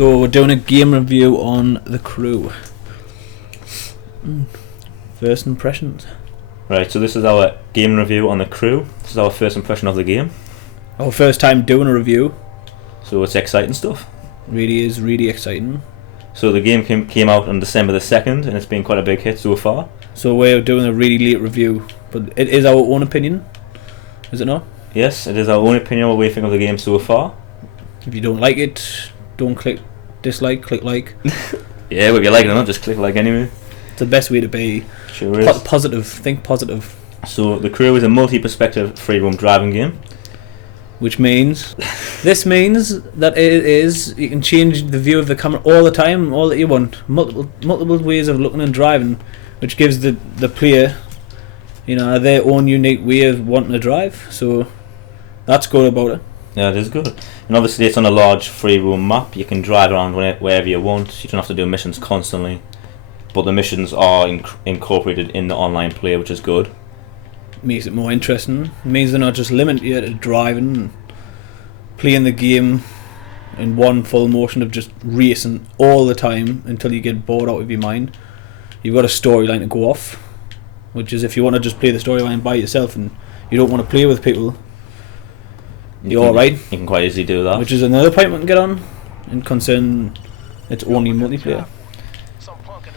So we're doing a game review on The Crew. First impressions. Right, so this is our game review on The Crew. This is our first impression of the game. Our first time doing a review. So it's exciting stuff. Really is really exciting. So the game came out on December the 2nd, and it's been quite a big hit so far. So we're doing a really late review, but it is our own opinion, is it not? Yes, it is our own opinion what we think of the game so far. If you don't like it, don't click dislike, click like. Yeah, if you like it or not, just click like anyway. It's the best way to be. Sure is. Positive, think positive. So The Crew is a multi-perspective free-roam driving game. Which means, this means that it is, you can change the view of the camera all the time, all that you want. Multiple ways of looking and driving, which gives the player, their own unique way of wanting to drive. So that's good about it. Yeah, it is good. And obviously it's on a large free-roam map. You can drive around wherever you want. You don't have to do missions constantly. But the missions are incorporated in the online play, which is good. Makes it more interesting. It means they're not just limited you to driving and playing the game in one full motion of just racing all the time until you get bored out of your mind. You've got a storyline to go off, which is if you want to just play the storyline by yourself and you don't want to play with people, you're alright. You can quite easily do that. Which is another point we can get on in concern it's only multiplayer.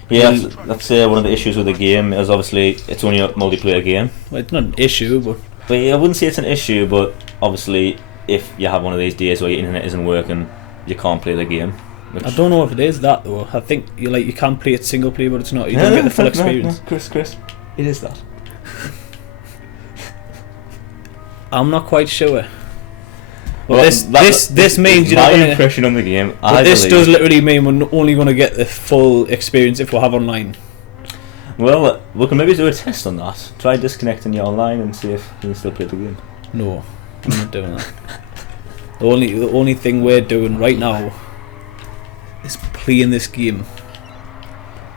Yeah, that's one of the issues with the game is obviously it's only a multiplayer game. Well, it's not an issue, but yeah, I wouldn't say it's an issue, but obviously if you have one of these days where your internet isn't working, you can't play the game. I don't know if it is that though. I think you can play it single player, but it's not. You don't get the full experience. No, Chris, it is that. I'm not quite sure. Well, Well, this means you're not my gonna, impression on the game. But this does literally mean we're only going to get the full experience if we have online. Well, we can maybe do a test on that. Try disconnecting your online and see if you can still play the game. No, I'm not doing that. The only thing we're doing right now is playing this game,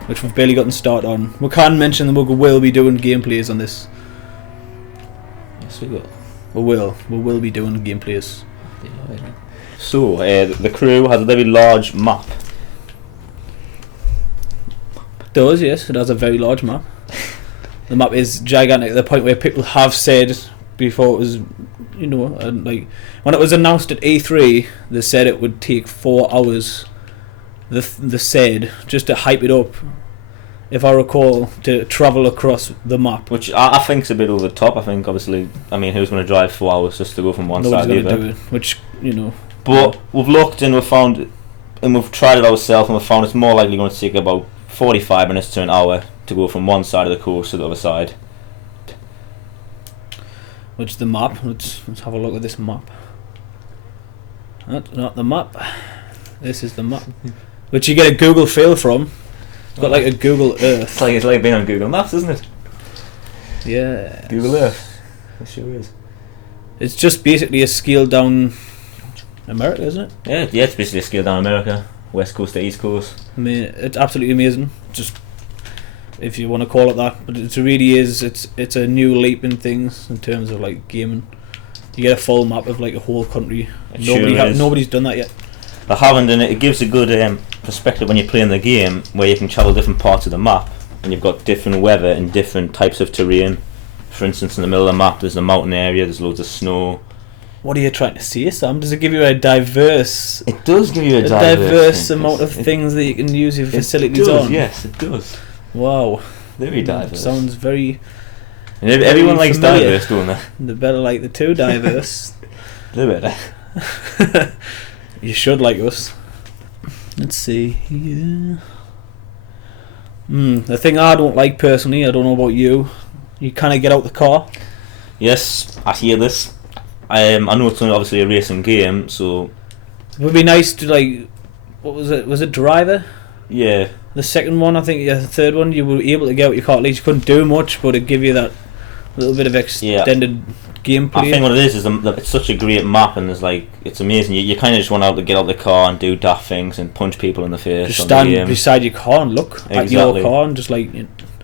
which we've barely gotten started on. We can mention that we will be doing gameplays on this. Yes, we will. We will be doing gameplays. So, The Crew has a very large map. It does, yes. It has a very large map. The map is gigantic, at the point where people have said before it was, like when it was announced at E3, they said it would take 4 hours. They said just to hype it up, if I recall, to travel across the map. Which I think is a bit over the top. I think, obviously, who's going to drive 4 hours just to go from one Nobody's side to the other? do it, which, But we've looked and we've found, and we've tried it ourselves, and we've found it's more likely going to take about 45 minutes to an hour to go from one side of the course to the other side. Which is the map. Let's have a look at this map. That's not the map. This is the map. Which you get a Google feel from. It's got like a Google Earth. It's like being on Google Maps, isn't it? Yeah. Google Earth. It sure is. It's just basically a scaled down America, isn't it? Yeah, it's basically a scale down America, west coast to east coast. I mean, it's absolutely amazing. Just, if you want to call it that, but it really is. It's a new leap in things in terms of like gaming. You get a full map of like a whole country. Nobody's done that yet. They haven't, and it gives a good perspective when you're playing the game, where you can travel different parts of the map, and you've got different weather and different types of terrain. For instance, in the middle of the map, there's a mountain area. There's loads of snow. What are you trying to say, Sam? Does it give you a diverse? It does give you a diverse amount of things that you can use your facilities on. Yes, it does. Wow. Very diverse. Sounds very. And everyone likes familiar. diverse, don't they? They better like the two diverse. They better. You should like us. Let's see here. The thing I don't like personally, I don't know about you. You kind of get out the car. Yes, I hear this. I know it's obviously a racing game, so it would be nice to like. What was it? Was it Driver? Yeah. The second one, I think. Yeah, the third one. You were able to get out your car. At least you couldn't do much, but it give you that little bit of extended gameplay. I think what it is it's such a great map, and it's amazing. You kind of just want to get out the car and do daft things and punch people in the face. Just stand beside your car and look at your car and just like.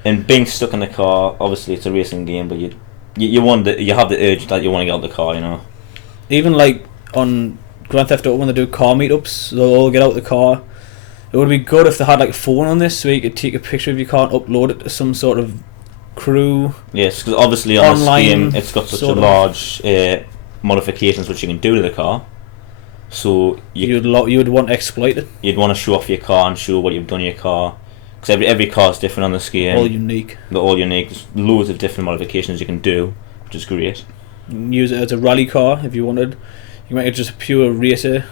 And being stuck in the car, obviously it's a racing game, but you have the urge that you want to get out the car, Even like on Grand Theft Auto when they do car meetups, they'll all get out the car. It would be good if they had like a phone on this, so you could take a picture of your car and upload it to some sort of crew. Yes, because obviously on this Online game it's got such a sort of- large modifications which you can do to the car. So You would want to exploit it. you'd want to show off your car and show what you've done to your car. Because every car is different on this game. All unique. They're all unique. There's loads of different modifications you can do, which is great. You can use it as a rally car if you wanted. You can make it just a pure racer.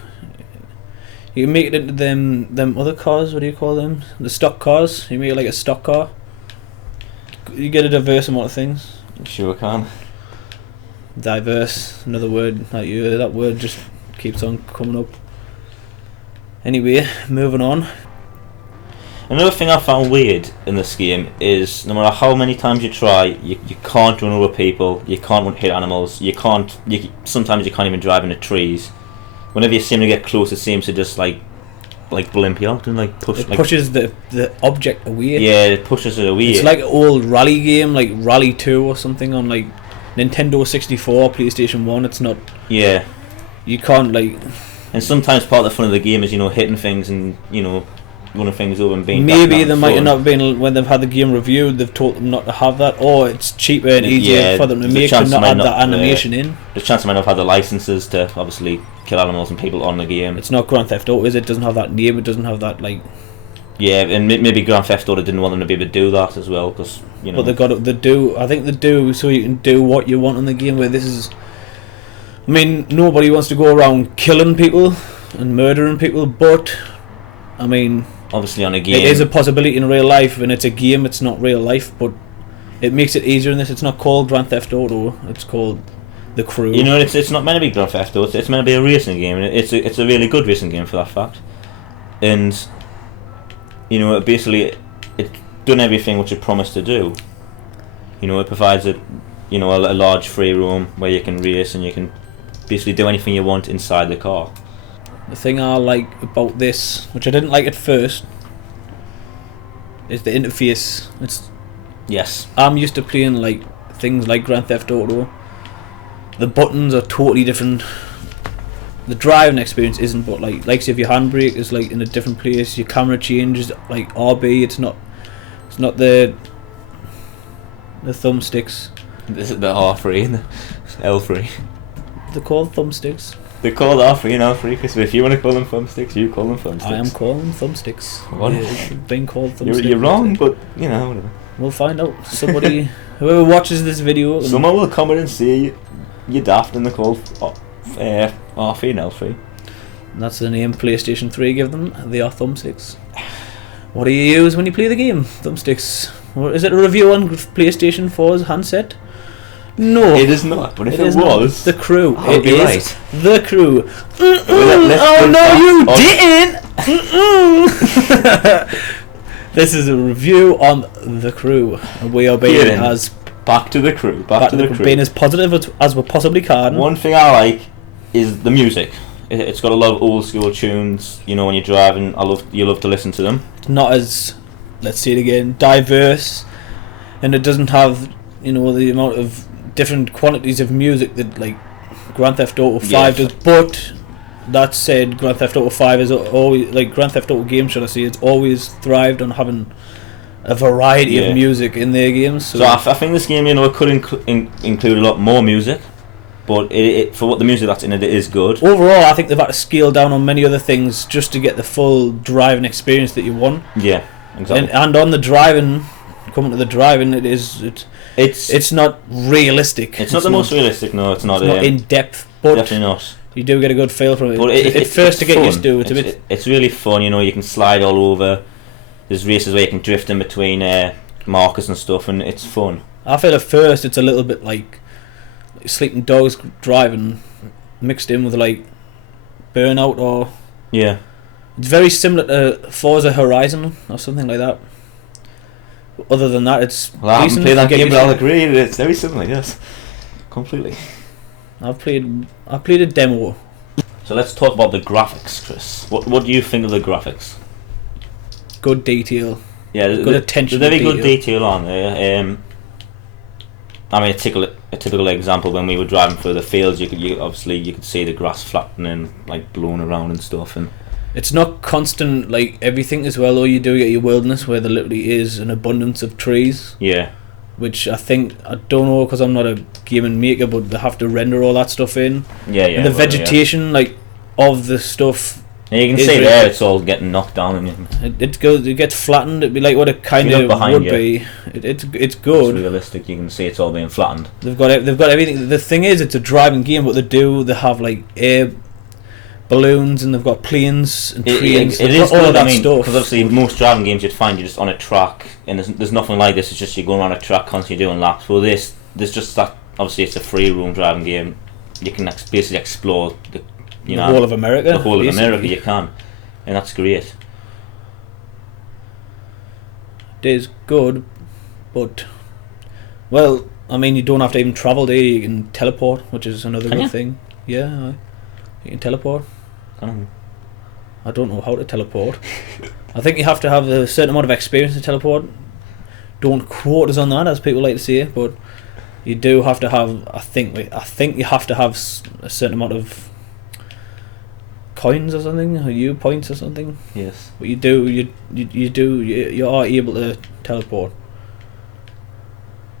You can make it into them other cars. What do you call them? The stock cars. You make it like a stock car. You get a diverse amount of things. Sure can. Diverse, another word that word just keeps on coming up. Anyway, moving on. Another thing I found weird in this game is no matter how many times you try, you can't run over people, you can't hit animals, sometimes you can't even drive into trees. Whenever you seem to get close, it seems to just like blimp you out and like push. It pushes the object away. Yeah, it pushes it away. It's like an old rally game, like Rally 2 or something on like Nintendo 64, PlayStation 1. It's not. Yeah. You can't like. And sometimes part of the fun of the game is hitting things and running things over and being. Maybe they might have not been when they've had the game reviewed. They've told them not to have that, or it's cheaper and easier for them to make to not add that animation in. The chance they might not have had the licenses to obviously kill animals and people on the game. It's not Grand Theft Auto, is it? It doesn't have that name. It doesn't have that like. Yeah, and maybe Grand Theft Auto didn't want them to be able to do that as well, because But they do. I think they do, so you can do what you want in the game. Where this is. I mean, nobody wants to go around killing people and murdering people, but I mean, obviously on a game it is a possibility in real life, and it's a game. It's not real life, but it makes it easier in this. It's not called Grand Theft Auto. It's called The Crew. It's not meant to be Grand Theft Auto. It's meant to be a racing game, and it's a really good racing game for that fact. And basically, it's done everything which it promised to do. It provides a large free roam where you can race and you can basically do anything you want inside the car. The thing I like about this, which I didn't like at first, is the interface. Yes. I'm used to playing like things like Grand Theft Auto. The buttons are totally different. The driving experience isn't, but like say if your handbrake is like in a different place, your camera changes like RB. It's not the thumbsticks. This is the R3 and the L3. They're called thumbsticks. They're called R3 and L3, because if you want to call them thumbsticks, you call them thumbsticks. I am calling them thumbsticks. What? Yeah, being called thumbsticks. You're wrong, but whatever. We'll find out. Somebody, whoever watches this video, someone will comment and say you're daft and they're called R3 and L3. That's the name PlayStation 3 give them. They are thumbsticks. What do you use when you play the game? Thumbsticks. Or is it a review on PlayStation 4's handset? No. It is not, but if it was... not. The Crew. I would be right. The Crew. Oh no, you didn't! This is a review on The Crew. And we are being as... Back to The Crew. Back to the Crew. Being as positive as we possibly can. One thing I like is the music. It's got a lot of old school tunes. When you're driving, you love to listen to them. It's not as, let's say it again, diverse, and it doesn't have the amount of different quantities of music that like Grand Theft Auto 5 does. But that said, Grand Theft Auto 5 is always, like Grand Theft Auto games, should I say, it's always thrived on having a variety of music in their games. So I think this game, it could include a lot more music. But for what the music that's in it is good. Overall, I think they've had to scale down on many other things just to get the full driving experience that you want. Yeah, exactly. And on the driving, coming to the driving, it's not realistic. It's not the most realistic. No, it's not. It's not in depth, but definitely not. You do get a good feel from it. But it's first to get fun. used to. It's really fun. You can slide all over. There's races where you can drift in between markers and stuff, and it's fun. I feel at first it's a little bit like Sleeping Dogs driving mixed in with like Burnout, or it's very similar to Forza Horizon or something like that. Other than that, it's I haven't played that game, but I'll agree it's very similar. Yes, completely. I played a demo. So let's talk about the graphics, Chris. What do you think of the graphics? Good detail. Yeah, good attention. There's very good detail on there. I mean, a typical example, when we were driving through the fields, you could see the grass flattening, like blowing around and stuff, and It's not constant like everything as well, though. You do get your wilderness where there literally is an abundance of trees, yeah, which I don't know because I'm not a gaming maker, but they have to render all that stuff in. yeah. And the vegetation, like, of the stuff, Yeah, you can is see really- there it's all getting knocked down, and it gets flattened. It'd be like what it kind If you of look behind would you, be. It's it's good. realistic. You can see it's all being flattened. They've got everything. The thing is, it's a driving game. What they have like air balloons, and they've got planes and trains. It They've is got all good. that I mean, stuff. because obviously most driving games you'd find you're just on a track, and there's nothing like this. It's just you're going around a track constantly doing laps. Well, there's just that. Obviously, it's a free roam driving game. You can basically explore the whole of America. The whole of basically. America, you can, and that's great. It is good, but well, I mean, you don't have to even travel there. You can teleport, which is another Can good you? thing. Yeah, you can teleport. I don't know how to teleport. I think you have to have a certain amount of experience to teleport. Don't quote us on that, as people like to say, but you do have to have. I think you have to have a certain amount of coins or something, or U points or something. Yes. But you are able to teleport.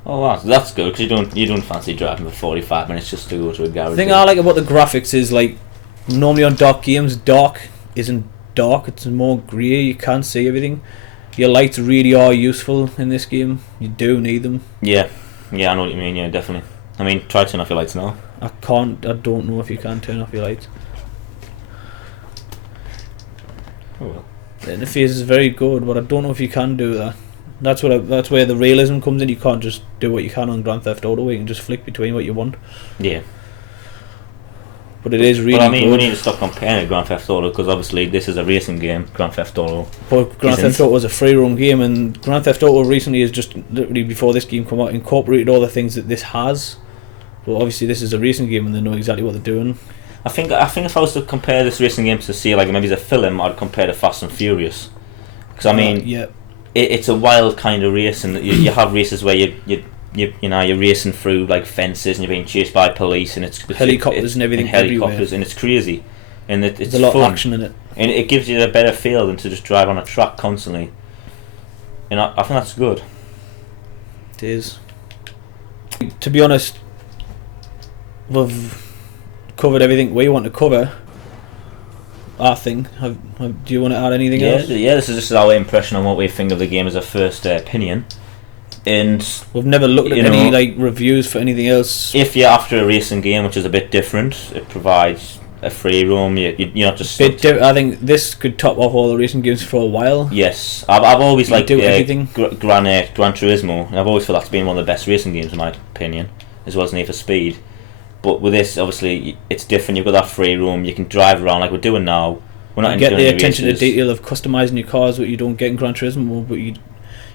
Oh wow, so that's good, because you don't fancy driving for 45 minutes just to go to a garage. The thing I like about the graphics is, like, normally on dark games, dark isn't dark, it's more grey, you can't see everything. Your lights really are useful in this game, you do need them. Yeah, I know what you mean, yeah, definitely. I mean, try to turn off your lights now. I don't know if you can turn off your lights. Oh well. The interface is very good, but I don't know if you can do that. That's where the realism comes in. You can't just do what you can on Grand Theft Auto, where you can just flick between what you want. Yeah. But it is really But I mean, good. we need to stop comparing it Grand Theft Auto, because obviously this is a racing game, Grand Theft Auto. But Grand isn't. Theft Auto was a free roam game, and Grand Theft Auto recently has just literally before this game come out incorporated all the things that this has. But obviously this is a racing game, and they know exactly what they're doing. I think if I was to compare this racing game to see like maybe it's a film, I'd compare to Fast and Furious. Because I mean, yeah, it's a wild kind of race, and you have races where you're racing through like fences and you're being chased by police, and it's helicopters and everything helicopters, everywhere. and it's crazy, and it's There's a lot fun. of action in it. And it gives you a better feel than to just drive on a track constantly. And I think that's good. It is. To be honest, we've covered everything we want to cover. I think. Do you want to add anything else? Yeah, this is just our impression on what we think of the game as a first opinion. And We've never looked at You any know, like reviews for anything else. if you're after a racing game which is a bit different, it provides a free roam. You're not just I think this could top off all the racing games for a while. Yes, I've always You liked do everything. Gran Turismo, and I've always felt that's been one of the best racing games in my opinion, as well as Need for Speed. But with this, obviously, it's different. You've got that free roam. You can drive around like we're doing now. We're not You get doing the any attention races. to detail of customizing your cars, what you don't get in Gran Turismo, but you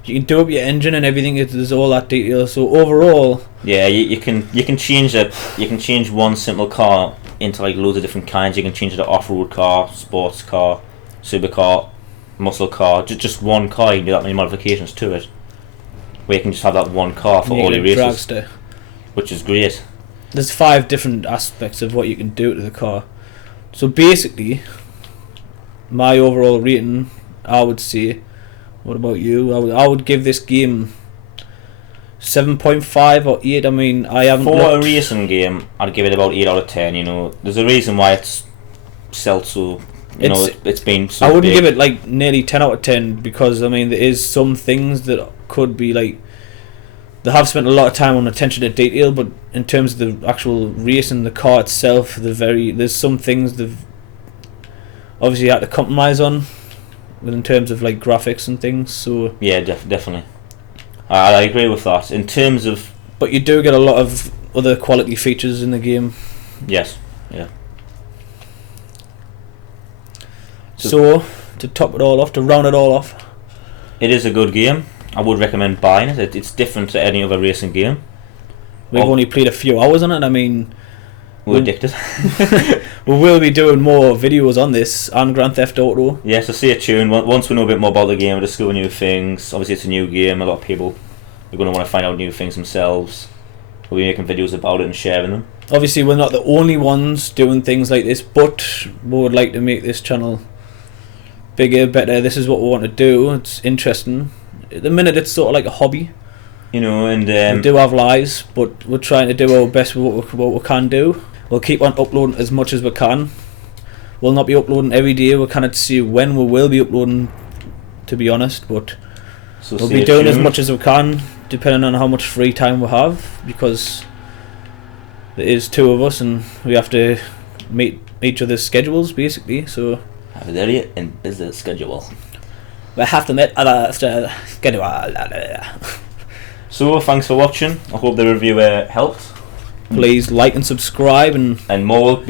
can do up your engine and everything. There's all that detail. So overall, Yeah, you can change it. You can change one simple car into like loads of different kinds. You can change it to off-road car, sports car, supercar, muscle car. Just one car. You can do that many modifications to it. Where you can just have that one car for you all get your a races, dragster. which is great. There's 5 different aspects of what you can do to the car. So basically, my overall rating, I would say, what about you? I would give this game 7.5 or 8. I mean, I haven't For looked. a racing game, I'd give it about 8 out of 10. You know, there's a reason why it's sold so. It's been. So I wouldn't big. give it like nearly 10 out of 10 because I mean there is some things that could be like they have spent a lot of time on attention to detail, but in terms of the actual race and the car itself, there's some things they've obviously had to compromise on, in terms of like graphics and things. So Yeah, definitely. I agree with that. In terms of but you do get a lot of other quality features in the game. yes, yeah. So to top it all off, to round it all off, It is a good game. I would recommend buying it. It's different to any other racing game. we've only played a few hours on it. I mean, We're addicted. we will be doing more videos on this and Grand Theft Auto. Yeah, so stay tuned. Once we know a bit more about the game, we'll discover new things. Obviously, it's a new game. A lot of people are going to want to find out new things themselves. we'll be making videos about it and sharing them. Obviously, we're not the only ones doing things like this, but we would like to make this channel bigger, better. This is what we want to do. It's interesting. At the minute, it's sort of like a hobby. You know, and We do have lives, but we're trying to do our best with what we can do. We'll keep on uploading as much as we can. We'll not be uploading every day. We cannot see when we will be uploading, to be honest, but so we'll stay be doing as tuned. much as we can, depending on how much free time we have, because there is two of us and we have to meet each other's schedules, basically. So Have it earlier in busy schedule. we have to meet other schedule. So thanks for watching. I hope the review helped. Please like and subscribe, and And more will be